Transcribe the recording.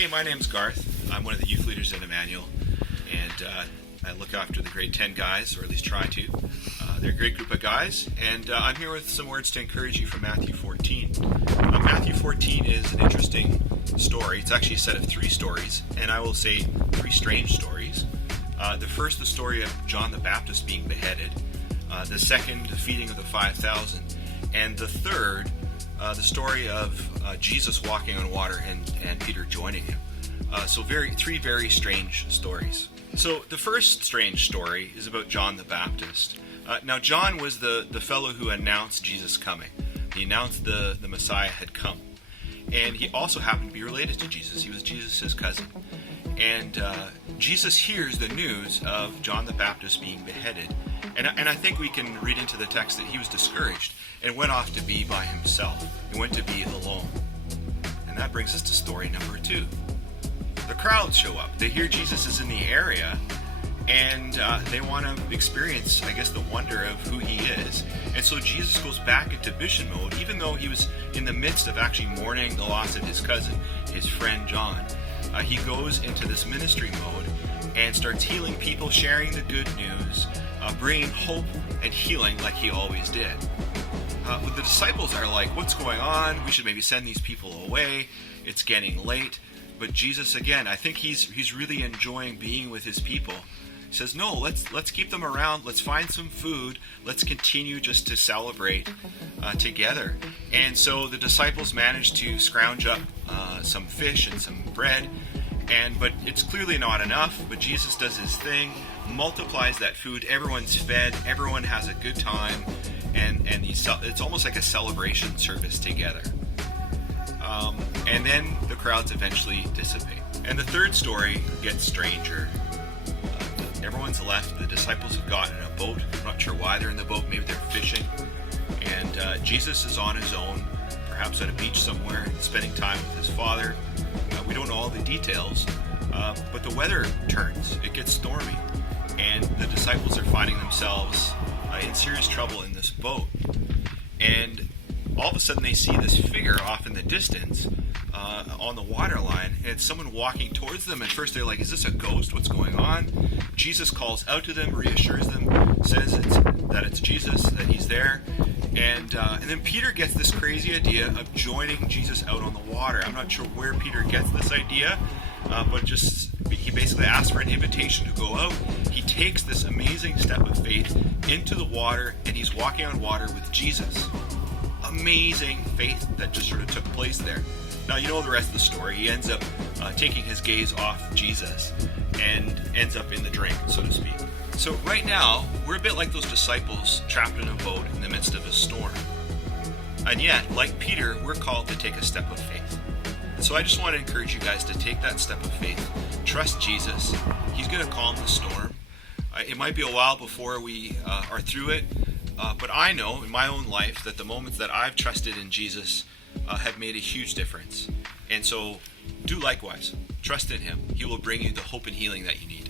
Hey, my name's Garth. I'm one of the youth leaders at Emmanuel, and I look after the grade 10 guys, or at least try to. They're a great group of guys, and I'm here with some words to encourage you from Matthew 14. Matthew 14 is an interesting story. It's actually a set of three stories, and I will say three strange stories. The first, the story of John the Baptist being beheaded. The second, the feeding of the 5,000. And the third, the story of Jesus walking on water and Peter joining him. So three very strange stories. So the first strange story is about John the Baptist. Now John was the fellow who announced Jesus coming. He announced the Messiah had come. And he also happened to be related to Jesus. He was Jesus' cousin. And Jesus hears the news of John the Baptist being beheaded. And I think we can read into the text that he was discouraged and went off to be by himself. He went to be alone. And that brings us to story number 2. The crowds show up. They hear Jesus is in the area, and they want to experience, I guess, the wonder of who he is. And so Jesus goes back into mission mode, even though he was in the midst of actually mourning the loss of his cousin, his friend John. He goes into this ministry mode and starts healing people, sharing the good news, bringing hope and healing like he always did. The disciples are like, what's going on? We should maybe send these people away. It's getting late. But Jesus, again, I think he's really enjoying being with his people. He says, no, let's keep them around. Let's find some food. Let's continue just to celebrate together. And so the disciples manage to scrounge up some fish and some bread. But it's clearly not enough. But Jesus does his thing, multiplies that food. Everyone's fed. Everyone has a good time. And it's almost like a celebration service together. And then the crowds eventually dissipate. And the third story gets stranger. Everyone's left. The disciples have gotten in a boat. I'm not sure why they're in the boat. Maybe they're fishing. And Jesus is on his own, perhaps at a beach somewhere, spending time with his Father. We don't know all the details, but the weather turns. It gets stormy. And the disciples are finding themselves in serious trouble in this boat. And all of a sudden they see this figure off in the distance on the waterline, and it's someone walking towards them. At first they're like, is this a ghost? What's going on? Jesus calls out to them, reassures them, says that it's Jesus, that he's there. And then Peter gets this crazy idea of joining Jesus out on the water. I'm not sure where Peter gets this idea, but he basically asks for an invitation to go out. He takes this amazing step of faith into the water, and he's walking on water with Jesus. Amazing faith that just sort of took place there. Now, you know the rest of the story. He ends up taking his gaze off Jesus and ends up in the drink, so to speak. So right now, we're a bit like those disciples trapped in a boat in the midst of a storm. And yet, like Peter, we're called to take a step of faith. And so I just want to encourage you guys to take that step of faith. Trust Jesus. He's going to calm the storm. It might be a while before we are through it, but I know in my own life that the moments that I've trusted in Jesus have made a huge difference. And so do likewise. Trust in him. He will bring you the hope and healing that you need.